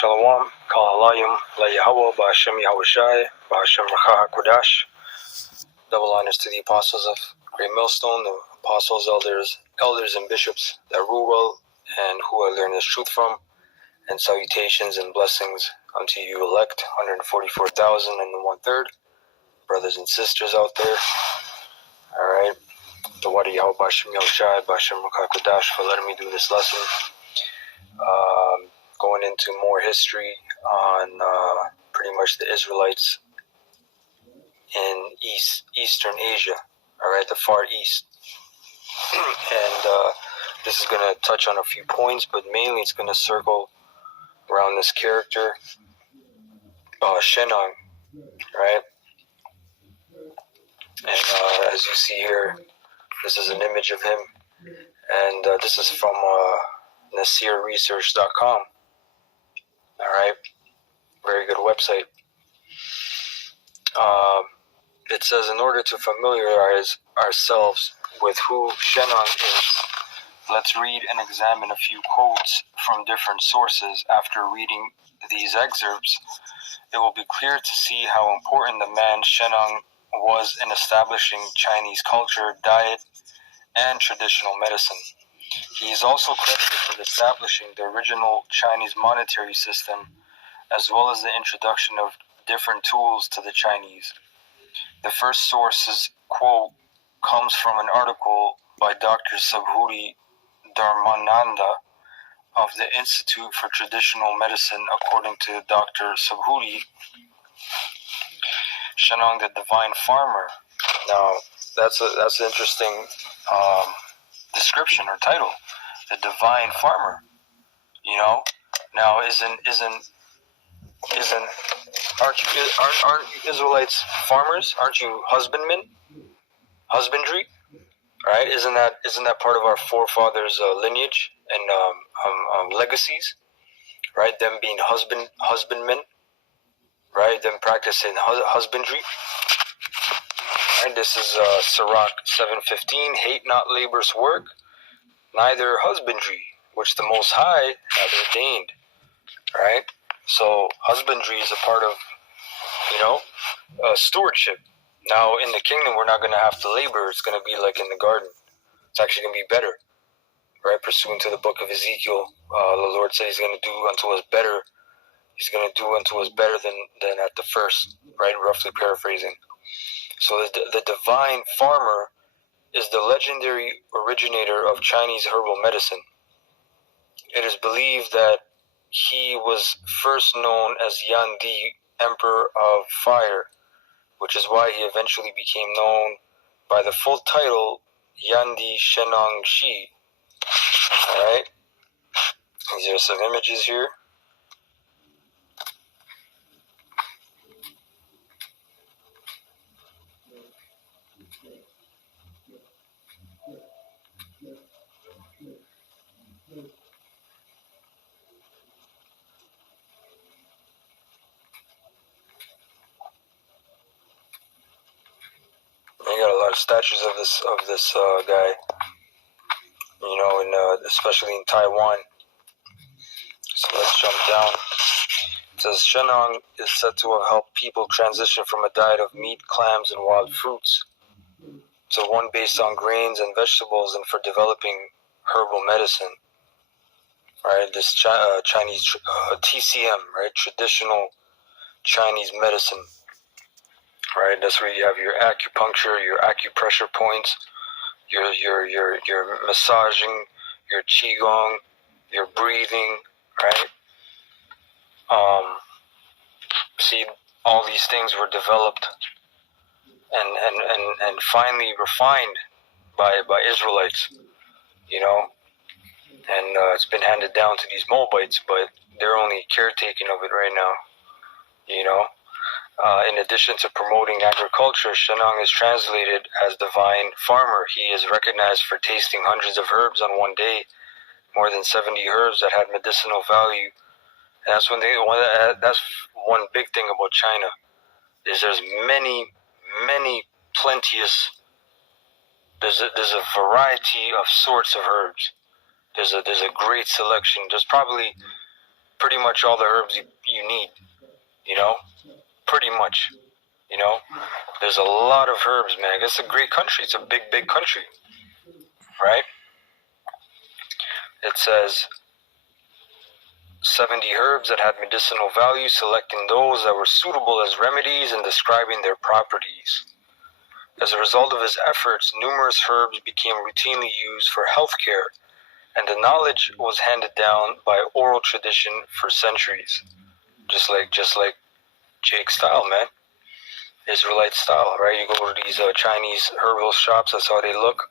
Shalom, Kalalayim, Layahawa, Ba'ashem Yahushai, Ba'ashem Rachahakodash. Double honors to the apostles of Great Millstone, the apostles, elders, and bishops that rule well, and who I learned this truth from. And salutations and blessings unto you elect, 144,000 and the 1/3, brothers and sisters out there. Alright. The Wadi Yahweh, Ba'ashem Yahushai, Ba'ashem Rachahakodash, for letting me do this lesson. Going into more history on pretty much the Israelites in Eastern Asia, all right, the Far East. And this is going to touch on a few points, but mainly it's going to circle around this character, Shenngong, right? And as you see here, this is an image of him, and this is from NasirResearch.com. All right, very good website. It says, in order to familiarize ourselves with who Shenngong is, let's read and examine a few quotes from different sources. After reading these excerpts, it will be clear to see how important the man Shenngong was in establishing Chinese culture, diet, and traditional medicine. He is also credited with establishing the original Chinese monetary system, as well as the introduction of different tools to the Chinese. The first source's quote comes from an article by Dr. Subhuti Dharmananda of the Institute for Traditional Medicine. According to Dr. Subhuti, Shenngong, the divine farmer. Now, that's an interesting description or title, the divine farmer. You know, now aren't you Israelites farmers? Aren't you husbandry? Right? Isn't that part of our forefathers' lineage and legacies? Right? Them being husbandmen. Right? Them practicing husbandry. Right? This is Sirach 7:15. Hate not labor's work, neither husbandry, which the Most High hath ordained. Right? So husbandry is a part of, stewardship. Now, in the kingdom, we're not going to have to labor. It's going to be like in the garden. It's actually going to be better, right? Pursuant to the book of Ezekiel, the Lord said He's going to do unto us better. He's going to do unto us better than at the first, right? Roughly paraphrasing. So the divine farmer is the legendary originator of Chinese herbal medicine. It is believed that he was first known as Yan Di, Emperor of Fire, which is why he eventually became known by the full title Yan Di Shenngong Shi. Alright? These are some images here. You got a lot of statues of this guy, especially in Taiwan. So let's jump down. It says Shenngong is said to have helped people transition from a diet of meat, clams, and wild fruits to one based on grains and vegetables, and for developing herbal medicine. Right, this Chinese TCM, right, traditional Chinese medicine. Right, that's where you have your acupuncture, your acupressure points, your massaging, your qigong, your breathing, right? See, all these things were developed and finally refined by Israelites, and it's been handed down to these Moabites, but they're only caretaking of it right now, In addition to promoting agriculture, Shenngong is translated as divine farmer. He is recognized for tasting hundreds of herbs on one day, more than 70 herbs that had medicinal value. And that's that's one big thing about China, is there's plenteous. There's a variety of sorts of herbs. There's a great selection. There's probably pretty much all the herbs you need, you know, pretty much, you know. There's a lot of herbs, man. It's a great country. It's a big, big country, right? It says 70 herbs that had medicinal value, selecting those that were suitable as remedies and describing their properties. As a result of his efforts, numerous herbs became routinely used for healthcare, and the knowledge was handed down by oral tradition for centuries. Just like Jake's style, man. Israelite style, right? You go to these Chinese herbal shops, that's how they look,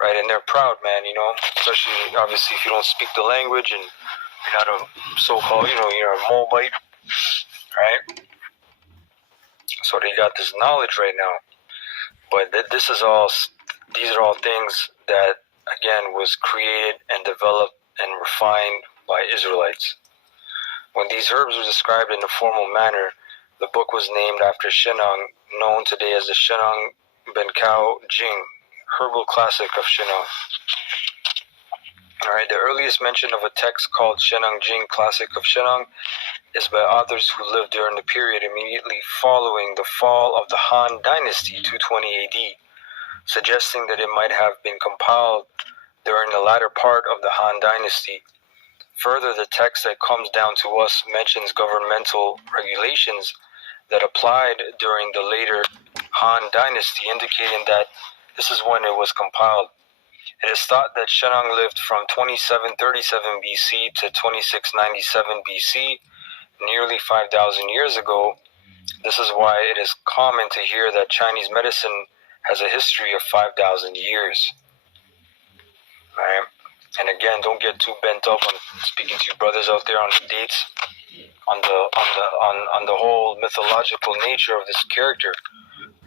right? And they're proud, man, you know, especially, obviously, if you don't speak the language and you're not a so-called, you know, you're a Moabite, right? So they got this knowledge right now. But these are all things that, again, was created and developed and refined by Israelites. When these herbs were described in a formal manner, the book was named after Shenngong, known today as the Shenngong Benkao Jing, herbal classic of Shenngong. Alright, the earliest mention of a text called Shenngong Jing, Classic of Shenngong, is by authors who lived during the period immediately following the fall of the Han Dynasty, 220 AD, suggesting that it might have been compiled during the latter part of the Han Dynasty. Further, the text that comes down to us mentions governmental regulations that applied during the later Han Dynasty, indicating that this is when it was compiled. It is thought that Shenngong lived from 2737 BC to 2697 BC, nearly 5,000 years ago. This is why it is common to hear that Chinese medicine has a history of 5,000 years. Right? And again, don't get too bent up on speaking to you brothers out there on the dates, on the whole mythological nature of this character.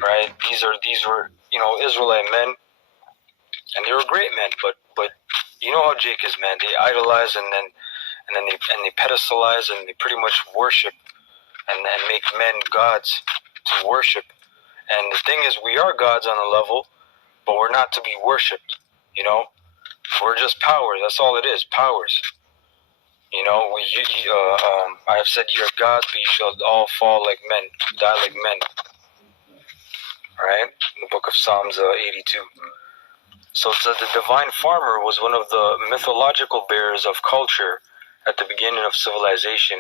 Right? These were, you know, Israelite men, and they were great men, but you know how Jake is, man. They idolize and then they pedestalize and they pretty much worship and make men gods to worship. And the thing is, we are gods on a level, but we're not to be worshipped, you know? We're just powers. That's all it is, powers. You know, I have said you're gods, but you shall all fall like men, die like men. Right? In the book of Psalms 82. So it says the divine farmer was one of the mythological bearers of culture at the beginning of civilization.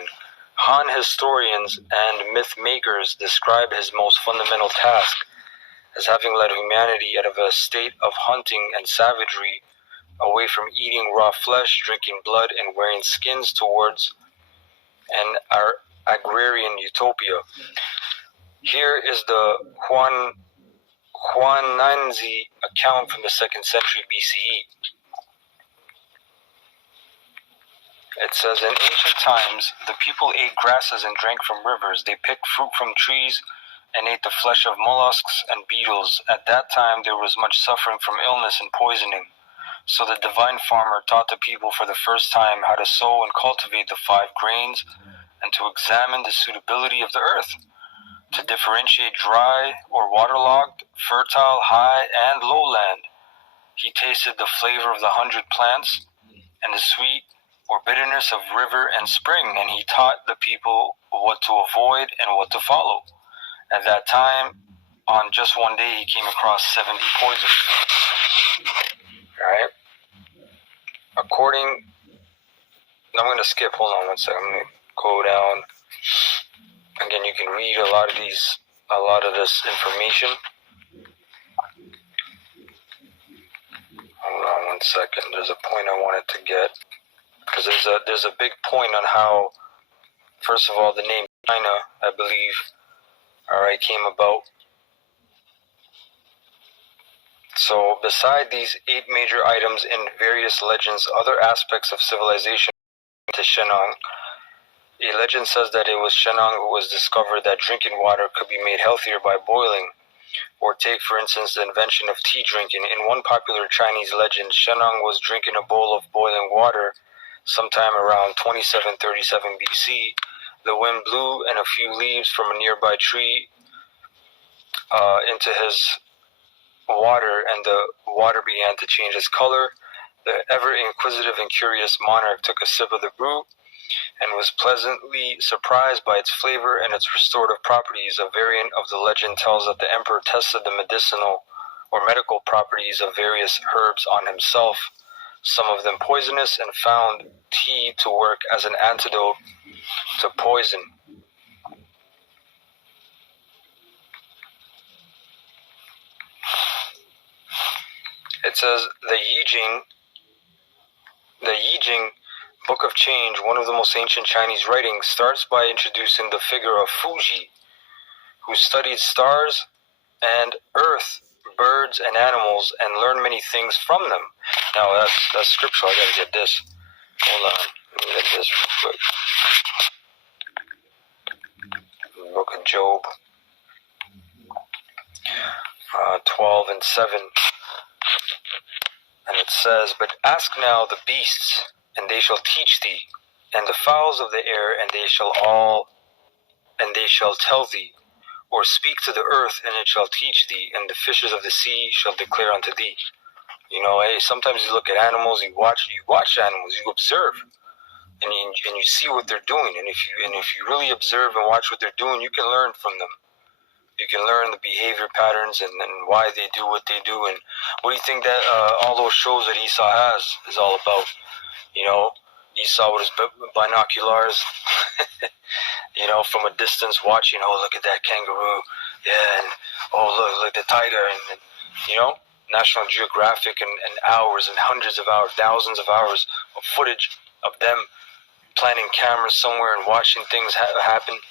Han historians and myth makers describe his most fundamental task as having led humanity out of a state of hunting and savagery, away from eating raw flesh, drinking blood, and wearing skins, towards an agrarian utopia. Here is the Huananzi account from the 2nd century BCE. It says, in ancient times, the people ate grasses and drank from rivers. They picked fruit from trees and ate the flesh of mollusks and beetles. At that time, there was much suffering from illness and poisoning. So the divine farmer taught the people for the first time how to sow and cultivate the 5 grains and to examine the suitability of the earth, to differentiate dry or waterlogged, fertile, high, and lowland. He tasted the flavor of the 100 plants and the sweet or bitterness of river and spring, and he taught the people what to avoid and what to follow. At that time, on just one day, he came across 70 poisons. Alright? I'm going to skip, hold on one second, I'm going to go down. Again, you can read a lot of this information. Hold on one second, there's a point I wanted to get. Because there's a big point on how, first of all, the name China, I believe, alright, came about. So, beside these 8 major items in various legends, other aspects of civilization to Shenngong. A legend says that it was Shenngong who was discovered that drinking water could be made healthier by boiling. Or take, for instance, the invention of tea drinking. In one popular Chinese legend, Shenngong was drinking a bowl of boiling water sometime around 2737 BC. The wind blew and a few leaves from a nearby tree into his water, and the water began to change its color. The ever inquisitive and curious monarch took a sip of the brew and was pleasantly surprised by its flavor and its restorative properties. A variant of the legend tells that the emperor tested the medicinal or medical properties of various herbs on himself, some of them poisonous, and found tea to work as an antidote to poison. It says the Yi Jing Book of Change, one of the most ancient Chinese writings, starts by introducing the figure of Fuji, who studied stars and earth, birds, and animals, and learned many things from them. Now that's scriptural. I gotta get this. Hold on. Let me get this real quick. Book of Job, 12 and 7. And it says, "But ask now the beasts, and they shall teach thee, and the fowls of the air, and they shall tell thee. Or speak to the earth, and it shall teach thee, and the fishes of the sea shall declare unto thee." You know, hey, sometimes you look at animals, you watch animals, you observe, and you see what they're doing. And if you really observe and watch what they're doing, you can learn from them. You can learn the behavior patterns and why they do what they do. And what do you think that all those shows that Esau has is all about? You know, Esau with his binoculars, you know, from a distance watching, oh, look at that kangaroo, yeah, and oh, look the tiger, and you know, National Geographic, and hours and hundreds of hours, thousands of hours of footage of them planting cameras somewhere and watching things happen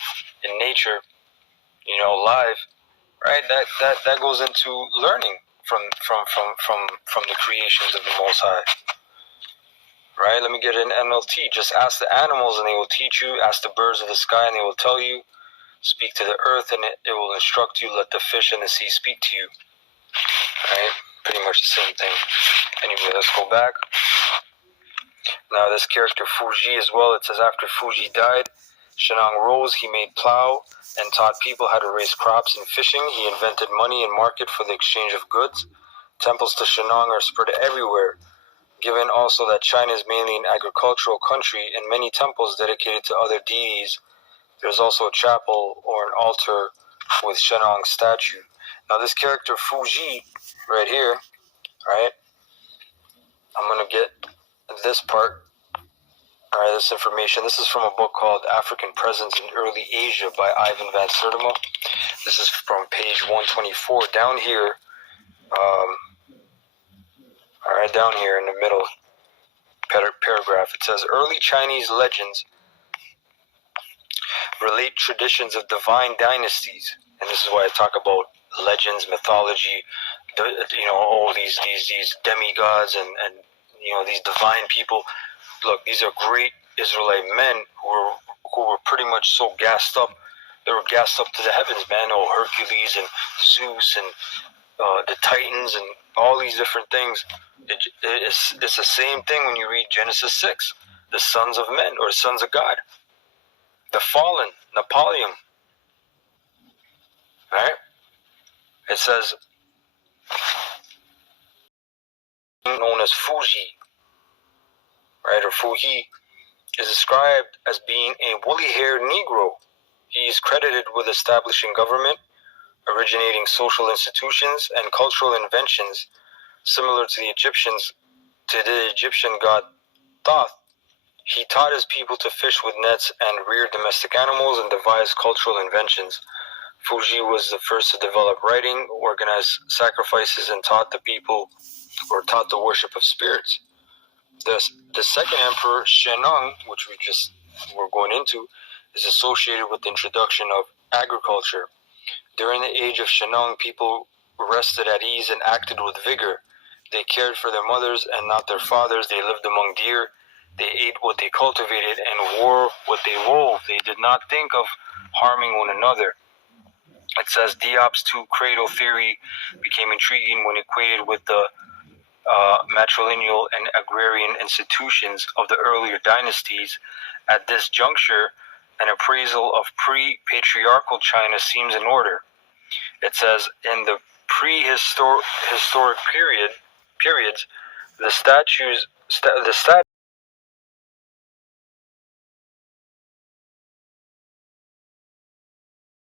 in nature, you know, live, right? That goes into learning from the creations of the Most High. Right? Let me get an NLT. Just ask the animals and they will teach you. Ask the birds of the sky and they will tell you. Speak to the earth and it will instruct you. Let the fish and the sea speak to you. Right? Pretty much the same thing. Anyway, let's go back. Now this character Fuji as well, it says after Fuji died, Shenngong rose, he made plow and taught people how to raise crops and fishing. He invented money and market for the exchange of goods. Temples to Shenngong are spread everywhere. Given also that China is mainly an agricultural country and many temples dedicated to other deities, there's also a chapel or an altar with Shenngong statue. Now this character Fuji, right here, right, I'm going to get this part, alright, this information. This is from a book called African Presence in Early Asia by Ivan van Sertima. This is from page 124. Down here, alright, down here in the middle paragraph, it says, early Chinese legends relate traditions of divine dynasties. And this is why I talk about legends, mythology, you know, all these demigods and you know, these divine people. Look, these are great Israelite men who were pretty much so gassed up. They were gassed up to the heavens, man. Oh, Hercules and Zeus and the Titans and all these different things. It's the same thing when you read Genesis 6. The sons of men, or the sons of God. The fallen, Napoleon. Right? It says, known as Fuji, right, or Fuji, is described as being a woolly-haired Negro. He is credited with establishing government, originating social institutions, and cultural inventions similar to the Egyptian god Thoth. He taught his people to fish with nets and rear domestic animals and devised cultural inventions. Fuji was the first to develop writing, organize sacrifices, and taught the worship of spirits. The second emperor, Shenngong, which we're going into, is associated with the introduction of agriculture. During the age of Shenngong, people rested at ease and acted with vigor. They cared for their mothers and not their fathers. They lived among deer. They ate what they cultivated and wore what they wove. They did not think of harming one another. It says Diop's two-cradle theory became intriguing when equated with the matrilineal and agrarian institutions of the earlier dynasties. At this juncture, an appraisal of pre-patriarchal China seems in order. It says, in the prehistoric periods, the statues